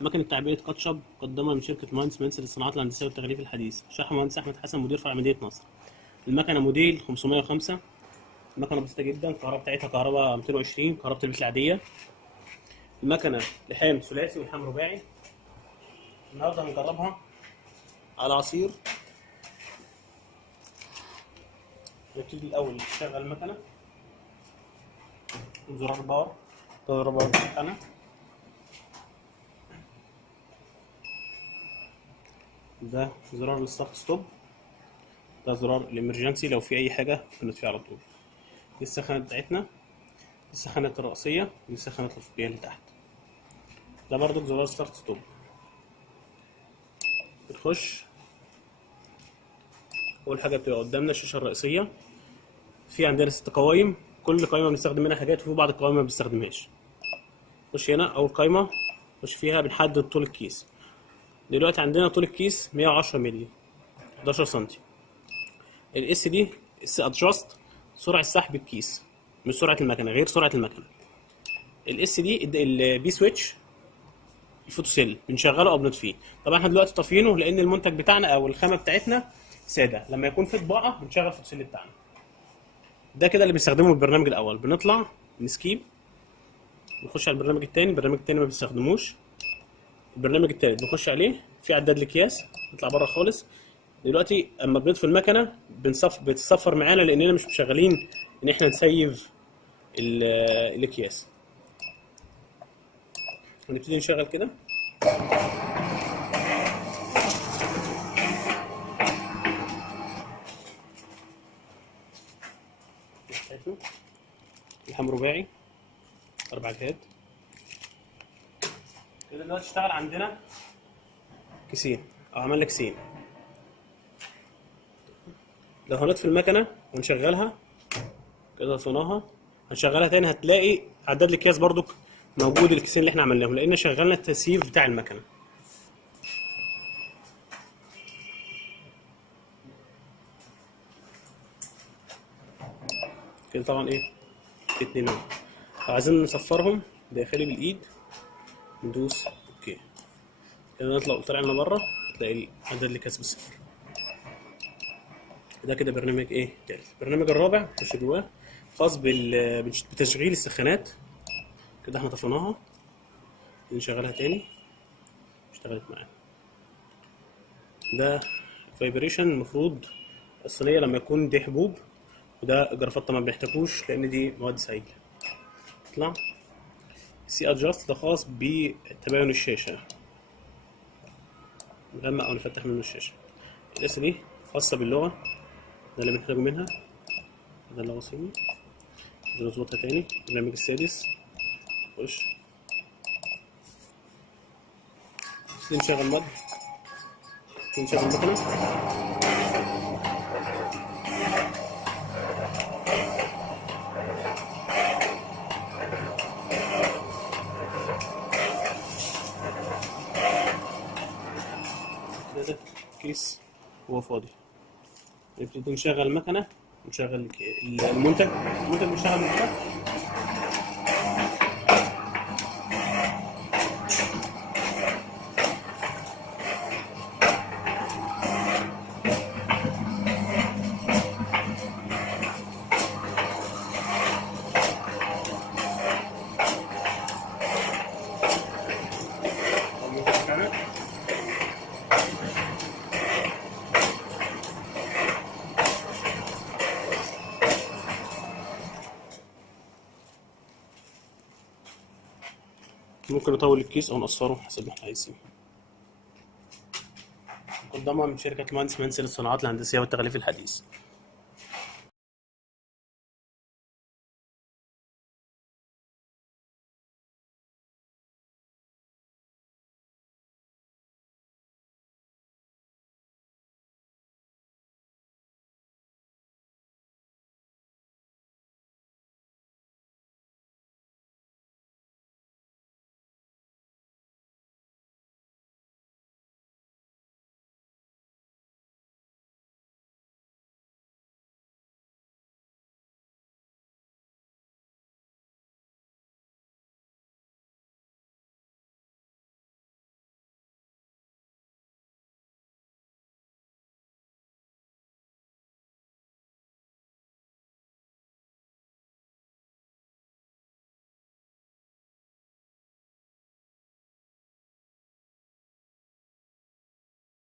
مكنة تعبئة كاتشب مقدمة من شركة مهندس منسل للصناعات الهندسية والتغليف الحديث. شرح مهندس أحمد حسن مدير فرع مدينة نصر. المكنة موديل 505. المكنة بسيطة جدا، الكهرباء بتاعتها كهرباء 220 كهرباء البيت العادية. المكنة لحام ثلاثي ولحام رباعي. النهارده هنجربها على عصير. نبتدي الأول نشغل المكنة بزرار الباور. زرار الباور بتاعنا ده زرار الستارت ستوب، ده زرار الامرجنسي لو في اي حاجه بنطفيه على طول. دي السخانه بتاعتنا، دي السخانه الرئيسيه، دي السخانه الافقيه اللي تحت. ده برضك زرار ستارت ستوب. بنخش اول حاجه بتبقى قدامنا الشاشه الرئيسيه، في عندنا 6 قوايم، كل قائمه بنستخدم منها حاجات وفي بعض القوائم ما بنستخدمهاش. نخش هنا اول قائمه نخش فيها بنحدد طول الكيس. دلوقتي عندنا طول الكيس 110 مللي 11 سنتي. الاس دي اس ادجاست سرعه سحب الكيس مش سرعه المكنه، غير سرعه المكنه. الاس دي البي سويتش الفوتو سيل بنشغله او بنطفيه. طبعا احنا دلوقتي طافينه لان المنتج بتاعنا او الخامه بتاعتنا ساده، لما يكون في طباعه بنشغل الفوتو سيل بتاعنا. ده كده اللي بنستخدمه البرنامج الاول. بنطلع نسكيب نخش على البرنامج الثاني، البرنامج الثاني ما بنستخدموش. البرنامج الثالث بنخش عليه في عداد الاكياس، نطلع بره خالص. دلوقتي اما بنطفي المكنه بتصفر معانا لاننا مش مشغلين ان احنا نسيف الاكياس. هنبتدي نشغل كده. لحام رباعي 4 جهات كده. دلوقتي اشتغل عندنا كيسين او عملنا كيسين. لو هنطفي المكنه ونشغلها كده، طفيناها هنشغلها تاني هتلاقي عداد الاكياس برضك موجود، الكيسين اللي احنا عملناهم لان شغلنا التسييف بتاع المكنه. كده طبعا ايه 2 لو عايزين نصفرهم داخلي بالايد ندوس اوكي كده، نطلع طلعنا بره تلاقي عدد الاكياس بالصفر. ده كده برنامج ايه تالت. البرنامج الرابع نخش جواه خاص بتشغيل السخانات. كده احنا طفيناها نشغلها تاني اشتغلت معانا. ده فايبريشن، المفروض الصينيه لما يكون دي حبوب، وده جرافطه ما بنحتاجوش لان دي مواد سائله. اطلع سي ادجاست، ده خاص بتباين الشاشه، نغمق او نفتح منه الشاشه. الاس دي خاصه باللغه، ده اللي بنحتاجه منها، ده اللغه الصيني. نظبطها تاني. البرنامج السادس خش نشغل مد، نشغل المكنه. ده كيس هو فاضي. نبتدي نشغل المكنه ونشغل المنتج بيشتغل من كده. ممكن نطول الكيس او نقصره حسب ما احنا عايزين. مقدمة من شركة مهندس منسل للصناعات الهندسية والتغليف الحديث.